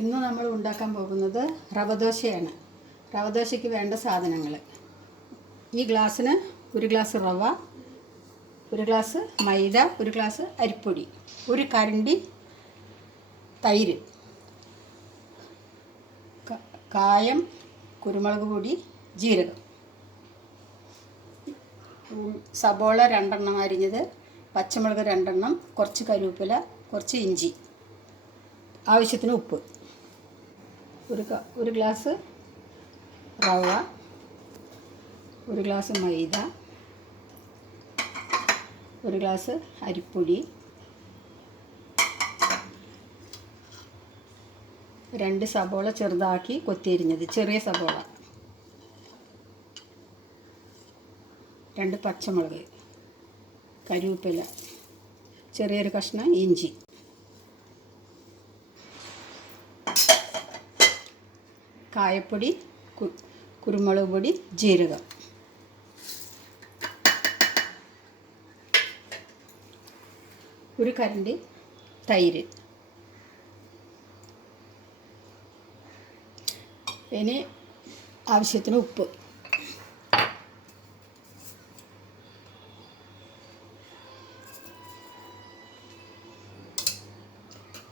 ഇന്ന് നമ്മൾ ഉണ്ടാക്കാൻ പോകുന്നത് റവ ദോശയാണ്. റവ ദോശയ്ക്ക് വേണ്ട സാധനങ്ങൾ: ഈ ഗ്ലാസ്സിന് 1 ഗ്ലാസ് റവ, 1 ഗ്ലാസ് മൈദ, 1 ഗ്ലാസ് അരിപ്പൊടി, 1 കരണ്ടി തൈര്, കായം, കുരുമുളക് പൊടി, ജീരകം, സബോള 2 എണ്ണം അരിഞ്ഞത്, പച്ചമുളക് 2 എണ്ണം, കുറച്ച് കറിവേപ്പില, കുറച്ച് ഇഞ്ചി, ആവശ്യത്തിന് ഉപ്പ്, 1 ഗ്ലാസ് റവ, 1 ഗ്ലാസ് മൈദ, 1 ഗ്ലാസ് അരിപ്പൊടി, 2 സബോള ചെറുതാക്കി കൊത്തിയരിഞ്ഞത്, ചെറിയ സബോള, 2 പച്ചമുളക്, കറിവേപ്പില, ചെറിയൊരു കഷ്ണം ഇഞ്ചി, കായപ്പൊടി, കുരുമുളക് പൊടി, ജീരകം, ഒരു കരണ്ടി തൈര്. ഇനി ആവശ്യത്തിന് ഉപ്പ്.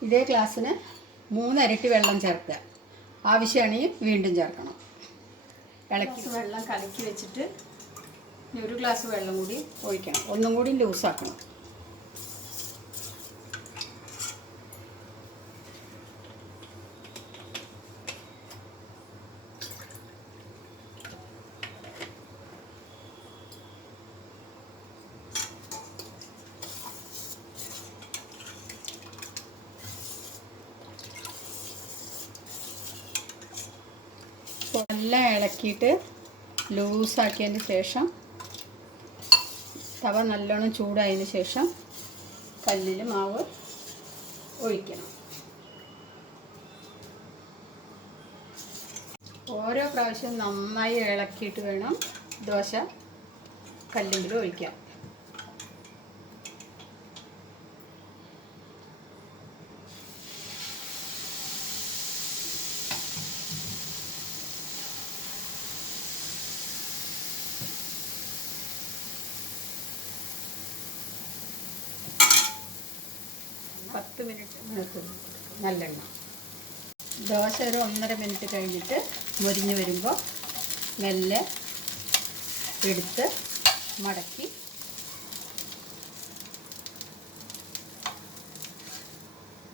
ഇതേ ഗ്ലാസ്സിന് 3 ഇരട്ടി വെള്ളം ചേർക്കുക. ആവശ്യമാണെങ്കിൽ വീണ്ടും ചേർക്കണം. വെള്ളം കലക്കി വെച്ചിട്ട് 1 ഗ്ലാസ് വെള്ളം കൂടി ഒഴിക്കണം. ഒന്നും കൂടി ലൂസാക്കണം. എല്ലാം ഇളക്കിയിട്ട് ലൂസാക്കിയതിന് ശേഷം തവ നല്ലോണം ചൂടായതിന് ശേഷം കല്ലിൽ മാവ് ഒഴിക്കണം. ഓരോ പ്രാവശ്യം നന്നായി ഇളക്കിയിട്ട് വേണം ദോശ കല്ലിൽ ഒഴിക്കാൻ. പത്ത് മിനിറ്റ് നിർത്തുന്നു. നല്ലെണ്ണ ദോശ ഒരു 1.5 മിനിറ്റ് കഴിഞ്ഞിട്ട് മൊരിഞ്ഞ് വരുമ്പോൾ മെല്ലെ എടുത്ത് മടക്കി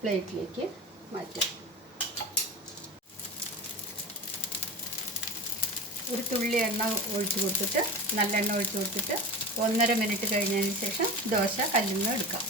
പ്ലേറ്റിലേക്ക് മാറ്റാം. ഒരു തുള്ളി എണ്ണ ഒഴിച്ച് കൊടുത്തിട്ട്, നല്ലെണ്ണ ഒഴിച്ച് കൊടുത്തിട്ട് 1.5 മിനിറ്റ് കഴിഞ്ഞതിന് ശേഷം ദോശ കല്ലിൽ നിന്ന് എടുക്കാം.